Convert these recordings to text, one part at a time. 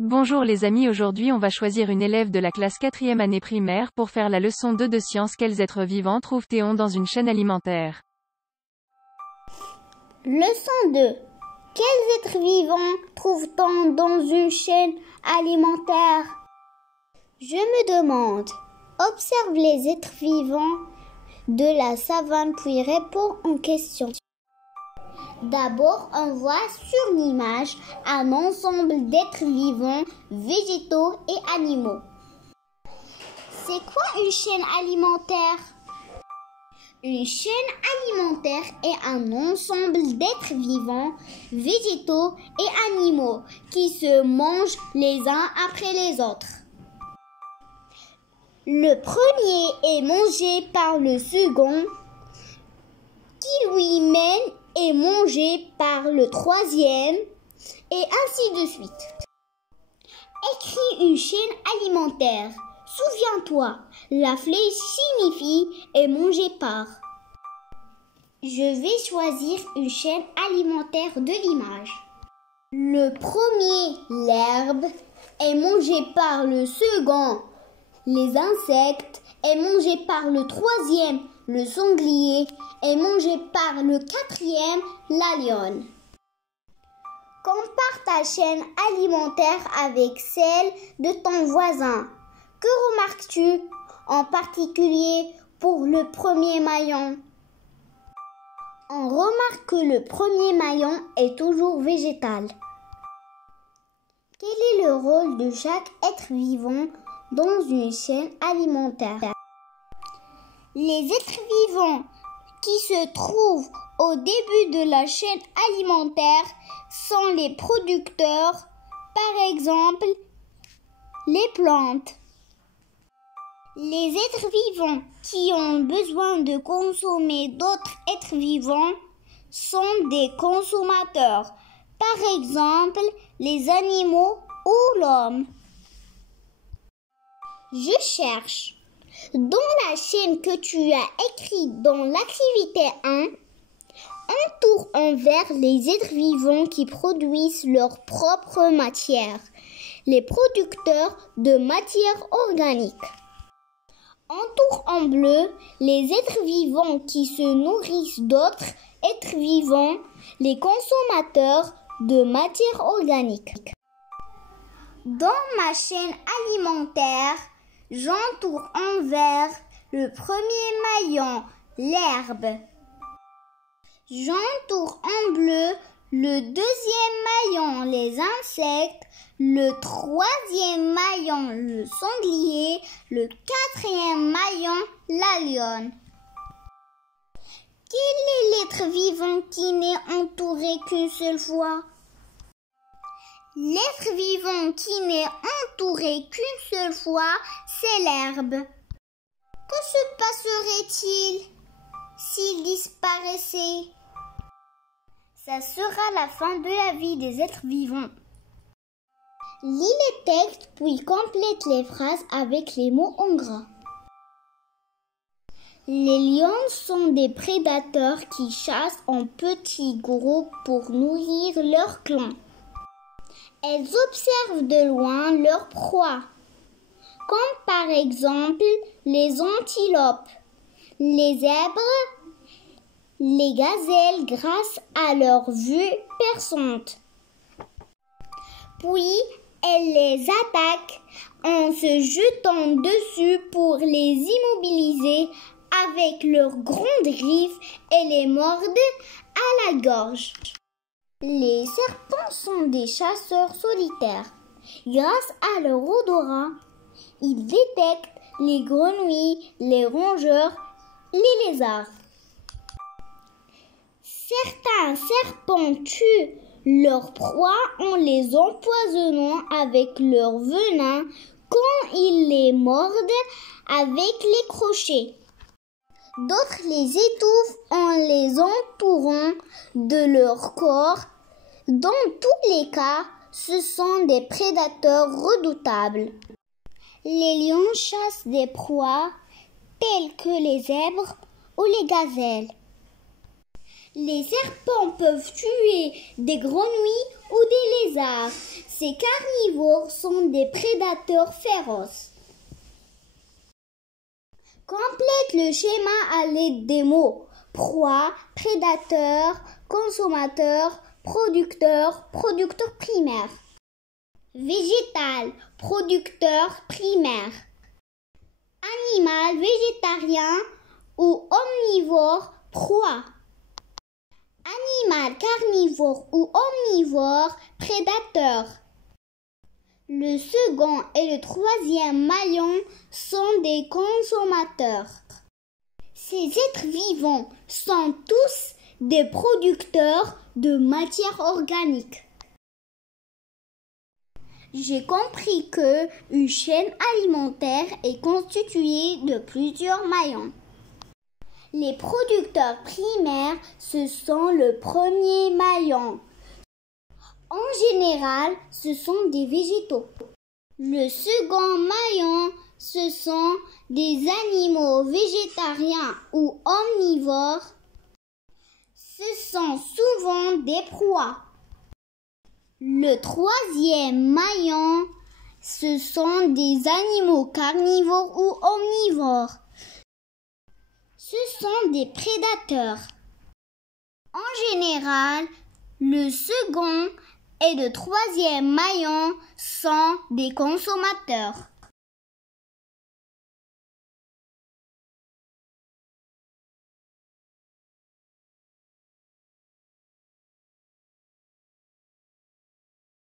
Bonjour les amis, aujourd'hui on va choisir une élève de la classe 4e année primaire pour faire la leçon 2 de sciences. Quels êtres vivants trouve-t-on dans une chaîne alimentaire? Leçon 2. Quels êtres vivants trouve-t-on dans une chaîne alimentaire? Je me demande. Observe les êtres vivants de la savane puis réponds aux questions. D'abord, on voit sur l'image un ensemble d'êtres vivants, végétaux et animaux. C'est quoi une chaîne alimentaire? Une chaîne alimentaire est un ensemble d'êtres vivants, végétaux et animaux qui se mangent les uns après les autres. Le premier est mangé par le second, qui lui-même est mangé par le troisième, et ainsi de suite. Écris une chaîne alimentaire. Souviens-toi, la flèche signifie est mangé par. Je vais choisir une chaîne alimentaire de l'image. Le premier, l'herbe, est mangé par le second. Les insectes est mangé par le troisième. Le sanglier est mangé par le quatrième, la lionne. Compare ta chaîne alimentaire avec celle de ton voisin. Que remarques-tu en particulier pour le premier maillon? On remarque que le premier maillon est toujours végétal. Quel est le rôle de chaque être vivant dans une chaîne alimentaire? Les êtres vivants qui se trouvent au début de la chaîne alimentaire sont les producteurs, par exemple les plantes. Les êtres vivants qui ont besoin de consommer d'autres êtres vivants sont des consommateurs, par exemple les animaux ou l'homme. Je cherche. Dans la chaîne que tu as écrite dans l'activité 1, entoure en vert les êtres vivants qui produisent leur propre matière, les producteurs de matière organique. Entoure en bleu les êtres vivants qui se nourrissent d'autres êtres vivants, les consommateurs de matière organique. Dans ma chaîne alimentaire, j'entoure en vert le premier maillon, l'herbe. J'entoure en bleu le deuxième maillon, les insectes, le troisième maillon, le sanglier, le quatrième maillon, la lionne. Quel est l'être vivant qui n'est entouré qu'une seule fois? L'être vivant qui n'est entouré qu'une seule fois, c'est l'herbe. Que se passerait-il s'il disparaissait? Ça sera la fin de la vie des êtres vivants. Lis les textes puis complète les phrases avec les mots en gras. Les lions sont des prédateurs qui chassent en petits groupes pour nourrir leur clan. Elles observent de loin leur proie, comme par exemple les antilopes, les zèbres, les gazelles grâce à leur vue perçante. Puis, elles les attaquent en se jetant dessus pour les immobiliser avec leurs grandes griffes et les mordent à la gorge. Les serpents sont des chasseurs solitaires. Grâce à leur odorat, ils détectent les grenouilles, les rongeurs, les lézards. Certains serpents tuent leurs proies en les empoisonnant avec leur venin quand ils les mordent avec les crochets. D'autres les étouffent en les entourant de leur corps. Dans tous les cas, ce sont des prédateurs redoutables. Les lions chassent des proies telles que les zèbres ou les gazelles. Les serpents peuvent tuer des grenouilles ou des lézards. Ces carnivores sont des prédateurs féroces. Complète le schéma à l'aide des mots proie, prédateur, consommateur, producteur, producteur primaire. Végétal, producteur primaire. Animal, végétarien ou omnivore, proie. Animal carnivore ou omnivore, prédateur. Le second et le troisième maillon sont des consommateurs. Ces êtres vivants sont tous des producteurs de matière organique. J'ai compris que une chaîne alimentaire est constituée de plusieurs maillons. Les producteurs primaires, ce sont le premier maillon. En général, ce sont des végétaux. Le second maillon, ce sont des animaux végétariens ou omnivores. Ce sont souvent des proies. Le troisième maillon, ce sont des animaux carnivores ou omnivores. Ce sont des prédateurs. En général, le second et le troisième maillon sont des consommateurs.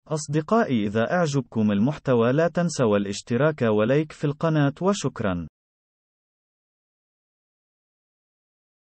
أصدقائي، إذا أعجبكم المحتوى لا تنسوا الاشتراك ولايك في القناة وشكرا.